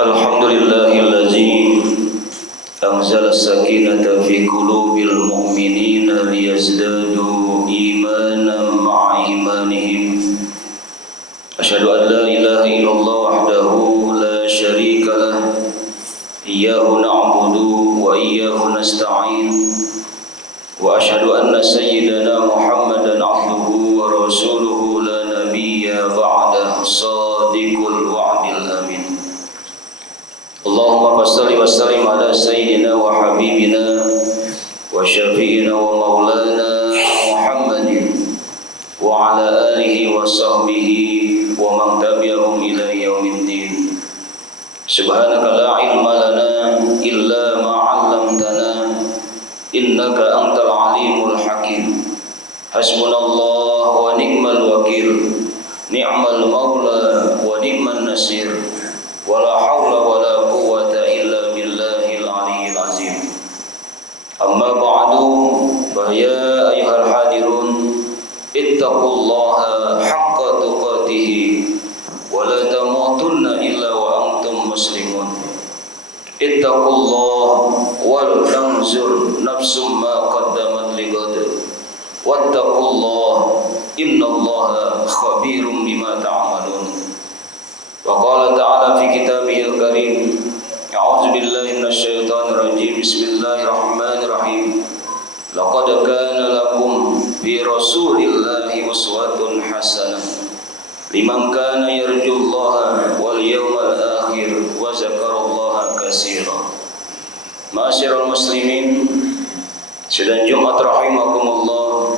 Alhamdulillahillazi anzala sakinata fi qulubil mu'minina liyazdadu imanan ma'a imanihim. Asyhadu an la ilaha illallah wahdahu la syarika lah. Iyyahu na'budu wa iyyahu nasta'in. Wa asyhadu anna sayyidana Muhammadan abduhu wa rasuluhu la nabiyya ba'dah shadiqul wa'dil amin. Allahumma salli wa sallim ala sayyidina wa habibina wa syafi'ina wa maulana Muhammadin wa ala alihi wa sahbihi wa man tabi'ahum ila yaumiddin. Subhanaka la ilma lana illa ma 'allamtana innaka antal alimul hakim. Hasbunallah wa ni'mal wakil, ni'mal maula wa ni'man nasir. Wala haula wala quwwata illa billahil aliyyil azim. Amma ba'du, fa ya ayyuhal hadirun ittaqullaha haqqa tuqatih wa la tamutunna illa wa antum muslimun. Ittaqullaha wal tanzur nafsum ma qaddamat ligad. Wattaqullaha innallaha khabirum bima ta'malun. Wa qala ta'ala fi kitabihil karim, a'udzu billahi minasyaitonir rajim. Bismillahirrahmanirrahim. Laqad kana lakum fi rasulillahi uswatun hasanah liman kana yarjullaha wal yawmal akhir wa zakarallaha katsiran. Ma'asyiral muslimin, sidang Jumat rahimakumullah.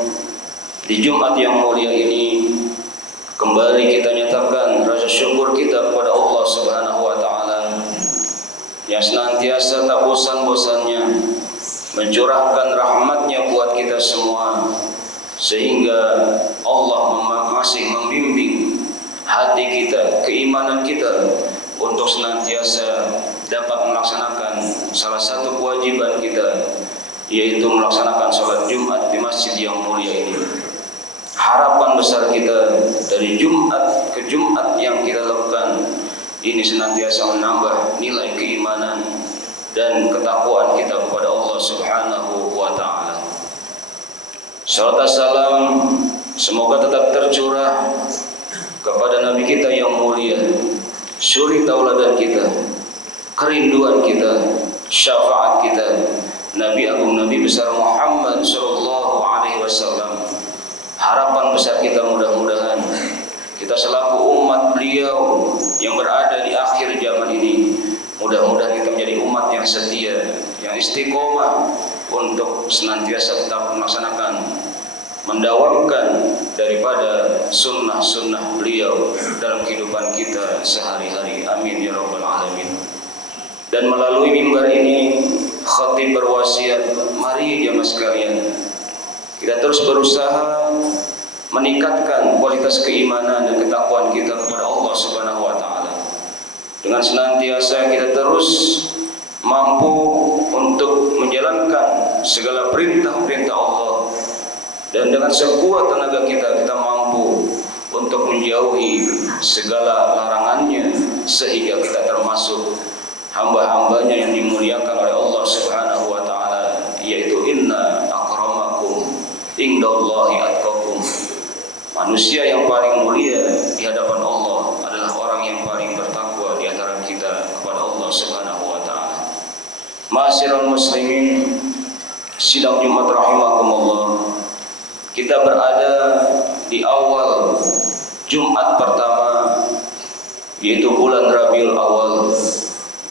Di Jumat yang mulia ini kembali kita nyatakan rasa syukur kita kepada Allah Subhanahu wa taala yang senantiasa tak bosan-bosannya mencurahkan rahmatnya buat kita semua, sehingga Allah masih membimbing hati kita, keimanan kita untuk senantiasa dapat melaksanakan salah satu kewajiban kita, yaitu melaksanakan sholat Jumat di masjid yang mulia ini. Harapan besar kita dari Jumat ke Jumat yang kita lakukan ini senantiasa menambah nilai keimanan dan ketakwaan kita kepada Allah Subhanahu wa taala. Salawat salam semoga tetap tercurah kepada Nabi kita yang mulia, suri tauladan kita, kerinduan kita, syafaat kita, Nabi agung Nabi besar Muhammad sallallahu alaihi wasallam. Harapan besar kita mudah-mudahan kita selaku umat beliau yang berada di akhir zaman ini, mudah-mudahan kita menjadi umat yang setia, yang istiqomah untuk senantiasa tetap melaksanakan, mendawamkan daripada sunnah-sunnah beliau dalam kehidupan kita sehari-hari. Amin ya rabbal alamin. Dan melalui mimbar ini khatib berwasiat, mari jamaah sekalian, kita terus berusaha meningkatkan kualitas keimanan dan ketakwaan kita kepada Allah Subhanahu wa taala. Dengan senantiasa kita terus mampu untuk menjalankan segala perintah-perintah Allah, dan dengan sekuat tenaga kita mampu untuk menjauhi segala larangannya, sehingga kita termasuk hamba-hambanya yang dimuliakan oleh Allah Subhanahu wa taala, yaitu inna akramakum indallahi atqakum. Manusia yang paling mulia di hadapan Allah adalah orang yang paling bertakwa di antara kita kepada Allah Subhanahu wa taala. Ma'asyiral muslimin, sidang Jumat rahimakumullah. Kita berada di awal Jumat pertama, yaitu bulan Rabiul Awal,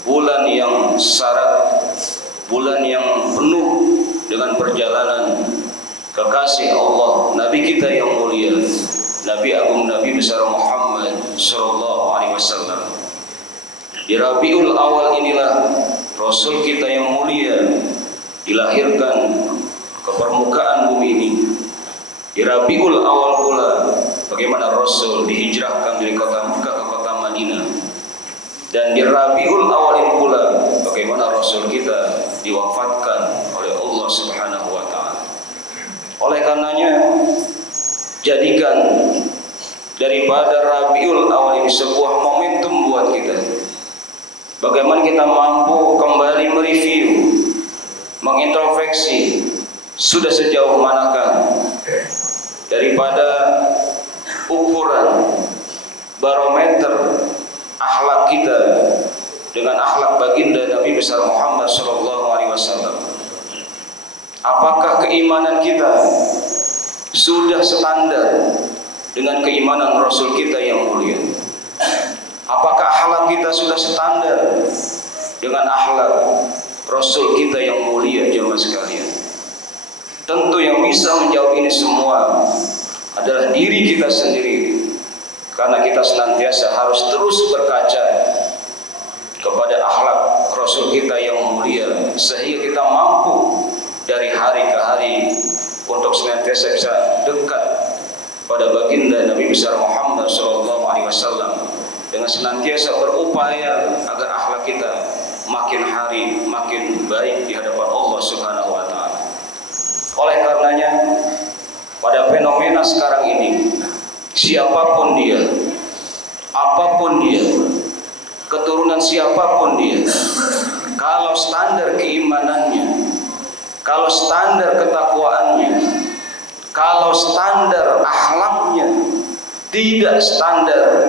bulan yang syarat, bulan yang penuh dengan perjalanan kekasih Allah, Nabi kita yang mulia, Nabi agung Nabi besar Muhammad sallallahu alaihi wasallam. Di Rabiul Awal inilah Rasul kita yang mulia dilahirkan ke permukaan bumi ini. Di Rabiul Awal pula bagaimana Rasul dihijrahkan dari kota Mekah ke kota Madinah. Dan di Rabiul Awal ini pula bagaimana Rasul kita diwafatkan oleh Allah Subhanahu wa taala. Oleh karenanya, jadikan daripada Rabiul Awal ini sebuah momentum buat kita Bagaimana kita mampu kembali mereview, mengintrospeksi sudah sejauh manakah daripada ukuran barometer akhlak kita dengan akhlak baginda Nabi besar Muhammad sallallahu alaihi wasallam. Apakah keimanan kita sudah standar dengan keimanan Rasul kita yang mulia? Apakah akhlak kita sudah standar dengan akhlak Rasul kita yang mulia, jemaah sekalian? Tentu yang bisa menjawab ini semua adalah diri kita sendiri, karena kita senantiasa harus terus berkaca kepada akhlak Rasul kita yang mulia, sehingga kita mampu dari hari ke hari untuk senantiasa bisa dekat pada baginda Nabi besar Muhammad sallallahu alaihi wasallam, dengan senantiasa berupaya agar akhlak kita makin hari makin baik di hadapan Allah Subhanahu wa taala. Oleh karenanya, pada fenomena sekarang ini, siapapun dia, apapun dia, keturunan siapapun dia, kalau standar keimanannya, kalau standar ketakwaannya, kalau standar akhlaknya tidak standar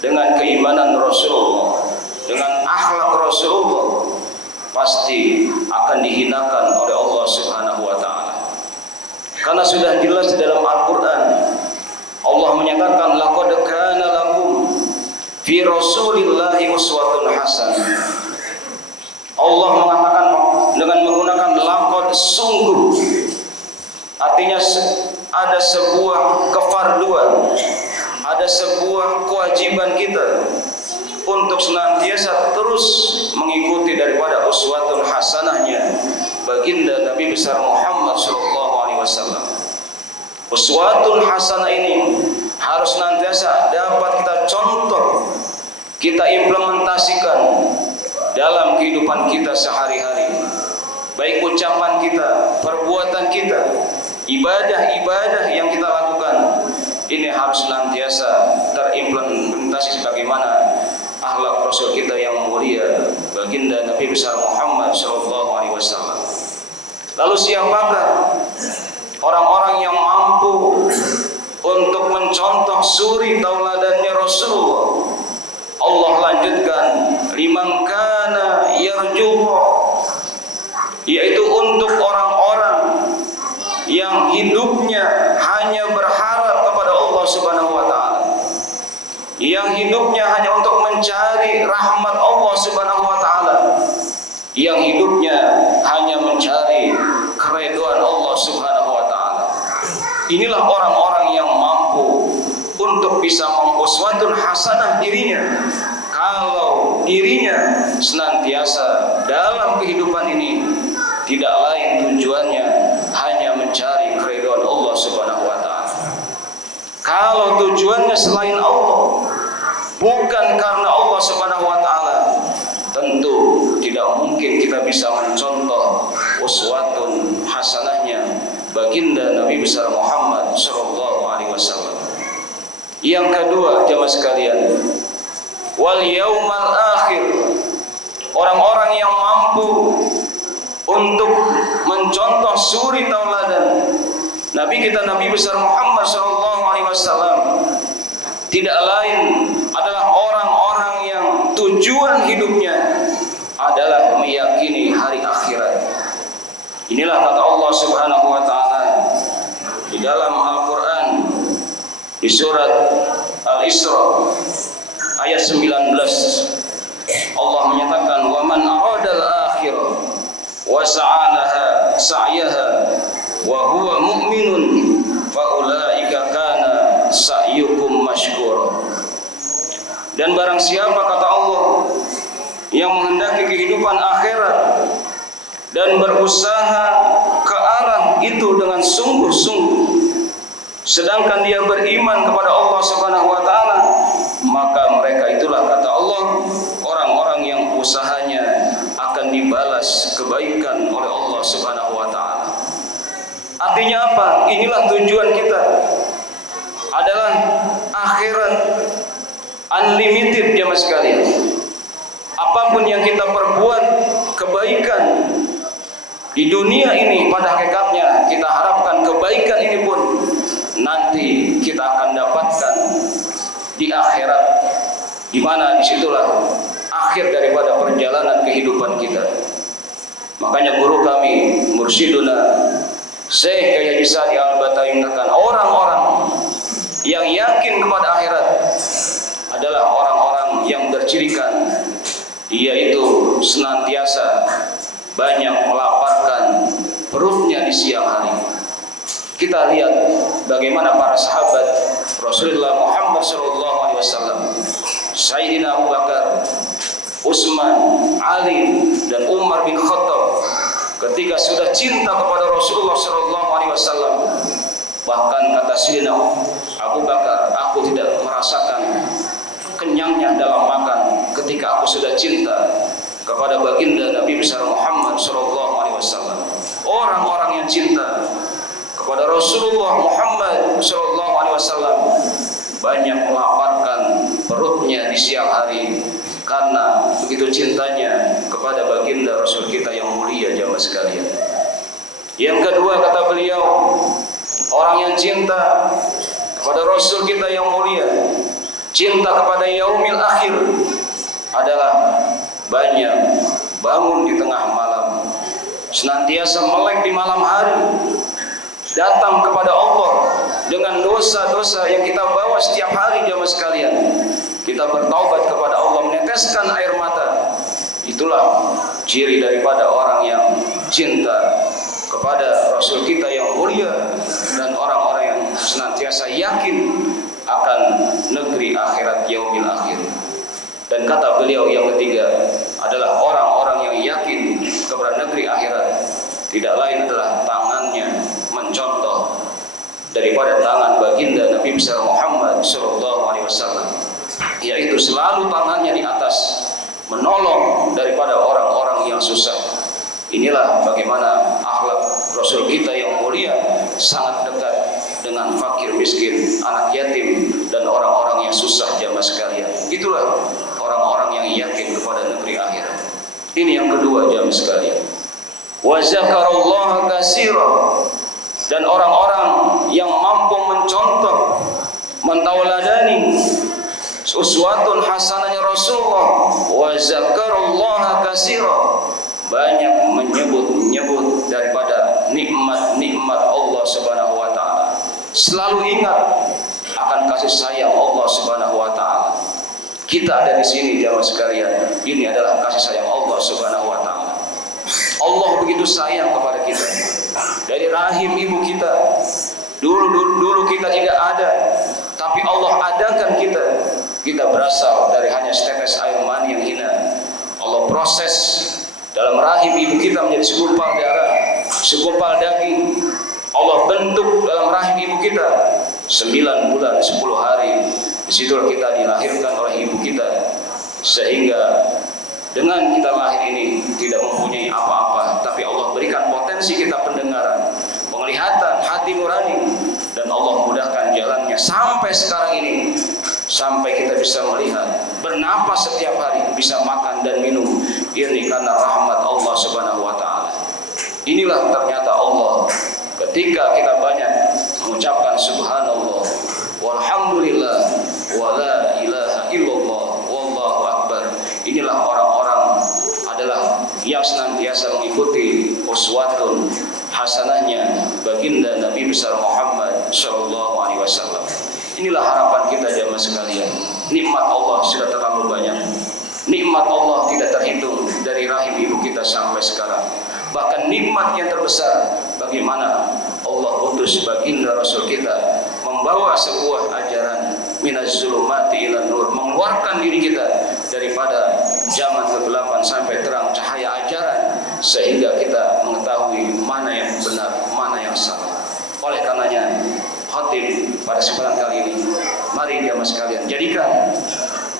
dengan keimanan Rasulullah, dengan akhlak Rasulullah, pasti akan dihinakan oleh Allah Subhanahu wa taala. Karena sudah jelas di dalam Al-Qur'an Allah menyatakan laqad kana lakum fi Rasulillahi uswatun hasanah. Allah mengatakan dengan menggunakan laqad, sungguh, artinya ada sebuah kefarduan, ada sebuah kewajiban kita untuk senantiasa terus mengikuti daripada uswatun hasanahnya baginda Nabi besar Muhammad sallallahu alaihi wasallam. Uswatun hasanah ini harus senantiasa dapat kita contoh, kita implementasikan dalam kehidupan kita sehari-hari, baik ucapan kita, perbuatan kita, ibadah-ibadah yang kita lakukan, ini harus senantiasa terimplementasi sebagaimana akhlak Rasul kita yang mulia baginda Nabi besar Muhammad sallallahu alaihi wasallam. Lalu siapakah orang-orang yang mampu untuk mencontoh suri tauladannya Rasulullah? Allah lanjutkan, liman kana yarjullah, yaitu untuk orang-orang yang hidupnya hanya berharap kepada Allah Subhanahu wa taala, yang hidupnya hanya untuk mencari rahmat Allah Subhanahu wa taala, yang hidupnya hanya mencari keridhaan Allah Subhanahu wa taala. Inilah orang-orang yang mampu untuk bisa uswatun hasanah dirinya, kalau dirinya senantiasa dalam kehidupan ini tidak lain tujuannya hanya mencari keridhaan Allah Subhanahu wa taala. Kalau tujuannya selain Allah, bukan karena Allah Subhanahu wa taala, tentu tidak mungkin kita bisa mencontoh uswatun hasanahnya baginda Nabi besar Muhammad sallallahu alaihi wasallam. Yang kedua, jemaah sekalian, wal yaumal akhir, orang-orang yang mampu untuk mencontoh suri tauladan Nabi kita Nabi besar Muhammad sallallahu alaihi wasallam tidak lain adalah orang-orang yang tujuan hidupnya adalah meyakini hari akhirat. Inilah kata Allah Subhanahu wa taala di dalam Al-Qur'an di surat Al-Isra ayat 19. Allah menyatakan, wa man aradal akhirah wa sa'alaha sa'yaha wa huwa mu'minun fa ulaika kana sa'yukum mashkura. Dan barang siapa, kata Allah, yang menghendaki kehidupan akhirat dan berusaha ke arah itu dengan sungguh-sungguh, sedangkan dia beriman kepada Allah Subhanahu wa taala, maka mereka itulah, kata Allah, orang-orang yang usahanya akan dibalas kebaikan oleh Allah Subhanahu wa taala. Artinya apa? Inilah tujuan kita adalah akhirat unlimited, jemaah sekalian. apapun yang kita perbuat kebaikan di dunia ini, pada hakikatnya kita harapkan kebaikan ini pun nanti kita akan dapatkan di akhirat, di mana disitulah akhir daripada perjalanan kehidupan kita. Makanya guru kami, mursyiduna Syekh Kyai Haji Sa'di Al-Batawi mengatakan, orang-orang yang yakin kepada akhirat adalah orang-orang yang bercirikan, yaitu senantiasa banyak melaparkan perutnya di siang hari. Kita lihat bagaimana para sahabat Rasulullah Muhammad SAW, Sayyidina Abu Bakar, Utsman, Ali, dan Umar bin Khattab, ketika sudah cinta kepada Rasulullah SAW, bahkan kata Sayyidina Abu Bakar, aku tidak merasakan kenyangnya dalam makan ketika aku sudah cinta kepada baginda Nabi besar Muhammad SAW. Orang-orang yang cinta kepada Rasulullah Muhammad SAW banyak melaparkan perutnya di siang hari karena begitu cintanya kepada baginda Rasul kita yang mulia, jamaah sekalian. Yang kedua, kata beliau, orang yang cinta kepada Rasul kita yang mulia, cinta kepada yaumil akhir, adalah banyak bangun di tengah malam, senantiasa melek di malam hari, datang kepada Allah dengan dosa-dosa yang kita bawa setiap hari, jamaah sekalian. Kita bertaubat kepada Allah, meneteskan air mata. Itulah ciri daripada orang yang cinta kepada Rasul kita yang mulia dan orang-orang yang senantiasa yakin akan negeri akhirat, yaumil akhir. Dan kata beliau yang ketiga adalah orang-orang yang yakin kepada negeri akhirat, tidak lain adalah tangannya mencontoh daripada tangan baginda Nabi besar Muhammad SAW, yaitu selalu tangannya di atas menolong daripada orang-orang yang susah. Inilah bagaimana akhlak Rasul kita yang mulia, sangat dekat dengan fakir miskin, anak yatim, dan orang-orang yang susah, jamaah sekalian. Itulah orang-orang yang yakin kepada negeri akhirat. Ini yang kedua, jamaah sekalian. Wa zakarallaha katsira, dan orang-orang yang mampu mencontoh, mentauladani uswatun hasanahnya Rasulullah. Wa zakarallaha katsira, banyak menyebut daripada nikmat-nikmat Allah Subhanahu wa taala. Selalu ingat akan kasih sayang Allah Subhanahu wa taala. Kita ada di sini, jamaah sekalian, ini adalah kasih sayang Allah Subhanahu wa taala. Allah begitu sayang kepada kita. Dari rahim ibu kita, dulu kita tidak ada, tapi Allah adakan kita. Kita berasal dari hanya setetes air mani yang hina. Allah proses dalam rahim ibu kita menjadi segumpal darah, segumpal daging. Allah bentuk dalam rahim ibu kita 9 bulan 10 hari. Disitulah kita dilahirkan oleh ibu kita, sehingga dengan kita lahir ini tidak mempunyai apa-apa, tapi Allah berikan potensi kita pendengaran, penglihatan, hati nurani, dan Allah mudahkan jalannya sampai sekarang ini, sampai kita bisa melihat, bernapas setiap hari, bisa makan dan minum. Ini karena rahmat Allah Subhanahu wa taala. Inilah ternyata Allah ketika kita banyak mengucapkan subhanallah, walhamdulillah, wala ilaha illallah, wallahu akbar. Inilah orang-orang adalah yang senantiasa mengikuti uswatun hasanahnya baginda Nabi besar Muhammad SAW. Inilah harapan kita, jamaah sekalian. Nikmat Allah sudah terlalu banyak. Nikmat Allah tidak terhitung dari rahim ibu kita sampai sekarang. Bahkan nikmat yang terbesar, bagaimana Allah utus baginda Rasul kita membawa sebuah ajaran minaz zulumati ila nur, mengeluarkan diri kita daripada zaman kegelapan sampai terang cahaya ajaran, sehingga kita mengetahui mana yang benar, mana yang salah. Oleh karenanya, khatib pada kesempatan kali ini, mari jamaah sekalian jadikan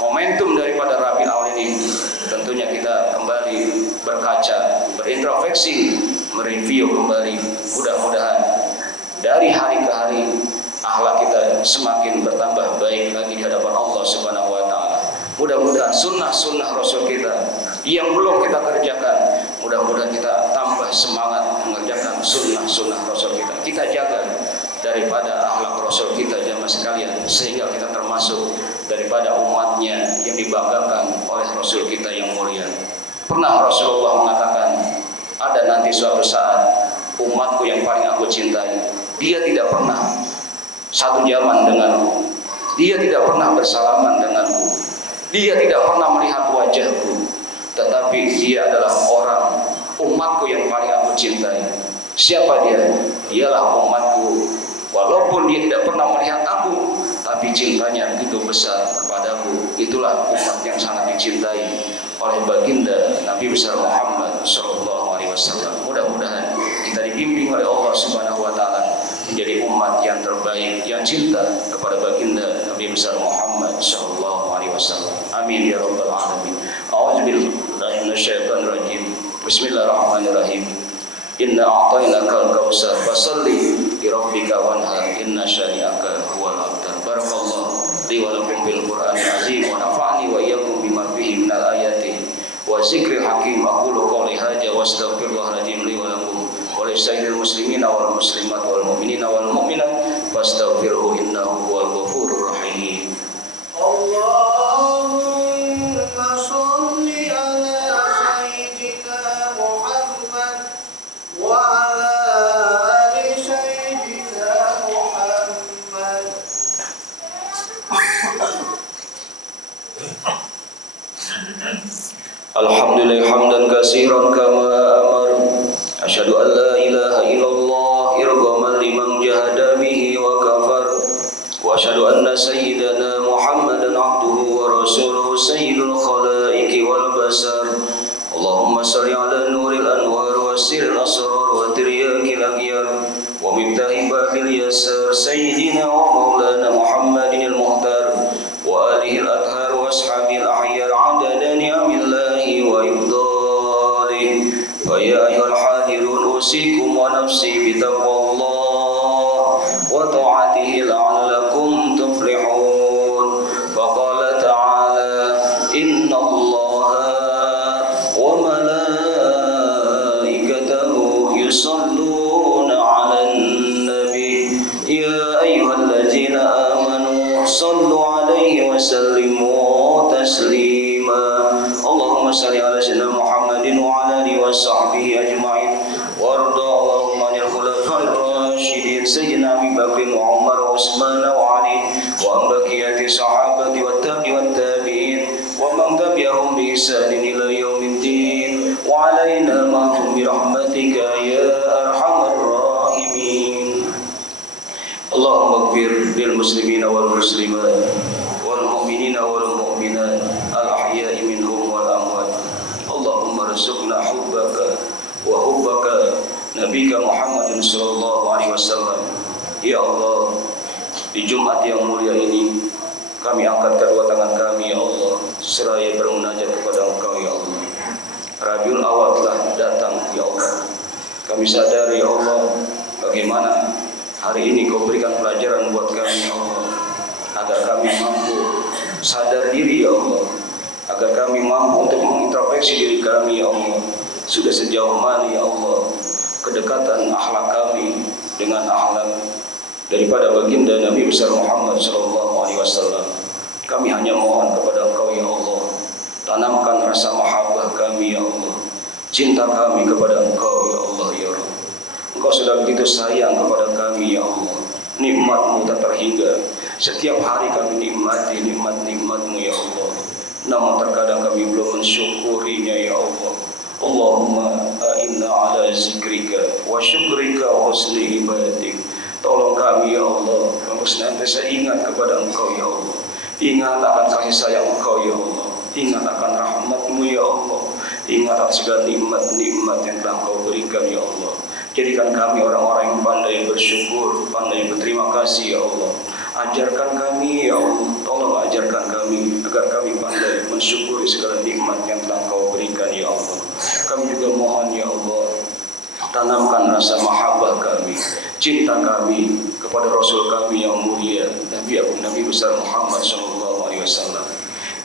momentum daripada Rabiul Awal ini, tentunya kita kembali berkaca, berintrospeksi, mereview kembali. Mudah-mudahan dari hari ke hari akhlak kita semakin bertambah baik lagi di hadapan Allah Subhanahu wa taala. Mudah-mudahan sunnah-sunnah Rasul kita yang belum kita kerjakan, mudah-mudahan kita tambah semangat mengerjakan sunnah-sunnah Rasul kita. Kita jaga daripada akhlak Rasul kita jamaah sekalian, sehingga kita termasuk daripada umatnya yang dibanggakan oleh Rasul kita yang mulia. Pernah Rasulullah mengatakan, ada nanti suatu saat umatku yang paling aku cintai, dia tidak pernah satu zaman denganku, dia tidak pernah bersalaman denganku, dia tidak pernah melihat wajahku, tetapi dia adalah orang umatku yang paling aku cintai. Siapa dia? Dialah umatku. Walaupun dia tidak pernah melihat aku, tapi cintanya begitu besar kepadaku. Itulah umat yang sangat dicintai oleh baginda Nabi besar Muhammad sallallahu alaihi wasallam. Mudah-mudahan kita dibimbing oleh Allah Subhanahu wa taala menjadi umat yang terbaik yang cinta kepada baginda Nabi besar Muhammad sallallahu alaihi wasallam. Amin ya rabbal alamin. A'udzubillahi minasyaitonir rajim. Bismillahirrahmanirrahim. Inna a'tainakal kautsar fasalli li rabbika wanhar inna syani'aka huwal abtar. Barakallahu li wa lakum bil Qur'anil azim wa nafa'ni wa iyyakum bima fihi minal ayati wa zikril hakim. Aqulu qouli hadza wa astaghfirullahal azim li wa lakum wa lisairil muslimina wal muslimat wal mu'minina wal mu'minat fastaghfiruhu innahu huwal ghafurur rahim. Allahumma shalli ala sayyidina Muhammad wa ala ali sayyidina Muhammad. Alhamdulillah hamdan katsiran kama amar. Asyhadu an la ilaha illallah irghaman liman jahada bihi wa kafar. Wa asyhadu anna sayyidana Muhammadan abduhu wa rasuluhu sayyidul khalaiqi wal basar. Allahumma shalli ala nuril anwar wa sirril asrar wa tiryakil aghyar wa miftahi babil yasar sayyidina wa maulana Muhammadinil muhtar wa alihi al-athhar wa ashabil ahyar adada ni'amillahi wa ibdalih. Fa ya ayyuhal hadirun usikum wa nafsi bitaqwallah wa ta'atihi la'allakum tuflihun. Faqala ta'ala inna allaha wa malaikatahu yusalluna 'alan nabi ya ayyuhallazina amanu sallu 'alaihi wa sallimu taslima. Allahumma salli ala sayyidina Muhammadin wa ala alihi wa sahbihi ajma'in warda Allahumma anil khulafa'ir rasyidin sayyidina Abi Bakr wa Umar wa Utsman wa Ali wa baqiyati sahabati wat tabi'in wa man tabi'ahum bi ihsanin ila yaumiddin wa alaina ma'hum bi rahmatika ya arhamar rahimin. Allahumma ighfir lil muslimina wal muslimat wal mu'minina wal mu'minat al ahya'i minhum wal amwat. Allahumma rzuqna hubbaka wa hubbaka nabiyika Muhammadin sallallahu alaihi wasallam. Ya Allah, di Jumat yang mulia ini kami angkat kedua tangan kami ya Allah, seraya bermunajat kepada Engkau ya Allah. Rabiul Awal telah datang ya Allah. Kami sadar ya Allah bagaimana hari ini Kau berikan pelajaran buat kami ya Allah, agar kami mampu sadar diri ya Allah, agar kami mampu untuk mengintrospeksi diri kami ya Allah. Sudah sejauh mana ya Allah kedekatan akhlak kami dengan akhlak daripada baginda Nabi besar Muhammad sallallahu alaihi wasallam. Kami hanya mohon kepada Engkau ya Allah, tanamkan rasa mahabbah kami ya Allah, cinta kami kepada Engkau ya Allah ya Rabb. Engkau sudah begitu sayang kepada kami ya Allah. Nikmat-Mu tak terhingga. Setiap hari kami nikmati nikmat-nikmat-Mu ya Allah. Namun terkadang kami belum mensyukurinya ya Allah. Allahumma a'inna ala zikrika wa syukrika wa husni ibadatik. Tolong kami ya Allah, kami senantiasa ingat kepada Engkau ya Allah. Ingat akan kasih sayang Engkau ya Allah. Ingat akan rahmat-Mu ya Allah. Ingat akan segala nikmat-nikmat yang telah Engkau berikan ya Allah. Jadikan kami orang-orang yang pandai bersyukur, pandai berterima kasih ya Allah. Ajarkan kami ya Allah, tolong ajarkan kami agar kami pandai mensyukuri segala nikmat yang telah Kau berikan ya Allah. Kami juga mohon ya Allah, tanamkan rasa mahabbah kami, cinta kami kepada Rasul kami yang mulia, Nabi besar Muhammad sallallahu alaihi wasallam.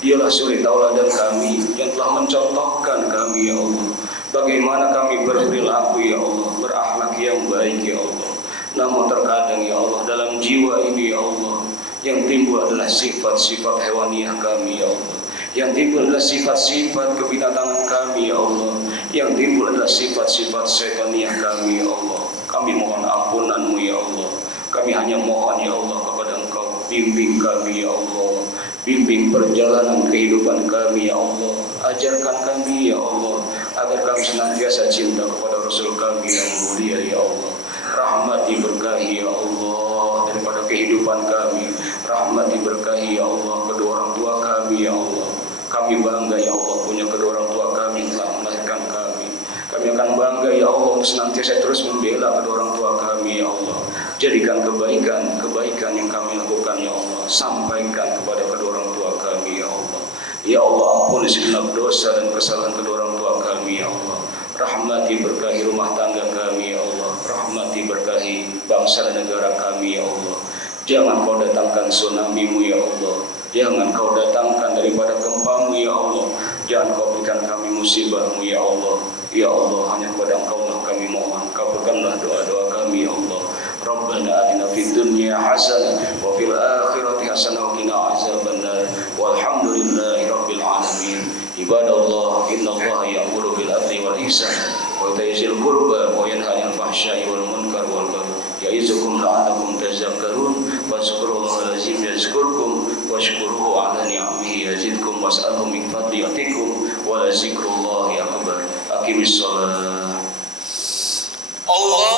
Dialah suri tauladan kami yang telah mencontohkan kami ya Allah, bagaimana kami berperilaku ya Allah, berakhlak yang baik ya Allah. Namun terkadang ya Allah, dalam jiwa ini ya Allah, yang timbul adalah sifat-sifat hewaniah kami ya Allah, yang timbul adalah sifat-sifat kebinatangan kami ya Allah, yang timbul adalah sifat-sifat syaitaniyah kami ya Allah. Kami mohon ampunan-Mu ya Allah. Kami hanya mohon ya Allah kepada Engkau, bimbing kami ya Allah, bimbing perjalanan kehidupan kami ya Allah. Ajarkan kami ya Allah, agar kami senantiasa cinta kepada Rasul kami yang mulia ya Allah. Rahmati berkahi ya Allah daripada kehidupan kami. Rahmati berkahi ya Allah kedua orang tua kami ya Allah. Kami bangga ya Allah punya kedua orang tua kami yang telah melahirkan kami. Kami akan bangga ya Allah untuk senantiasa terus membela kedua orang tua kami ya Allah. Jadikan kebaikan yang kami lakukan ya Allah, sampaikan kepada kedua orang tua kami ya Allah. Ya Allah, ampuni segenap dosa dan kesalahan kedua orang tua kami ya Allah. Rahmati berkahi rumah tangga kami ya Allah. Rahmati berkahi bangsa dan negara kami ya Allah. Jangan Kau datangkan tsunami-Mu ya Allah. Jangan Kau datangkan daripada gempa-Mu ya Allah. Jangan Kau berikan kami musibah-Mu ya Allah. Ya Allah, hanya kepada Engkau lah kami mohon. Kabulkanlah doa-doa kami ya Allah. Rabbana atina fid dunya hasanah wa fil akhirati hasanah wa qina azabannar. Walhamdulillahi rabbil alamin. Ibadallah, innallaha ya'muru bil adli wal ihsan wa ita'i dzil qurba wa yanha 'anil fahsya'i wal munkar wal baghi. Ya'izukum la'allakum tadhakkarun. Fadhkurullaha al-'azim yazkurkum washkuruhu 'ala ni'amihi yazidkum was'alhu min fadli yatikum wa la zikrullahi akbar. Aqimis shalah. Allah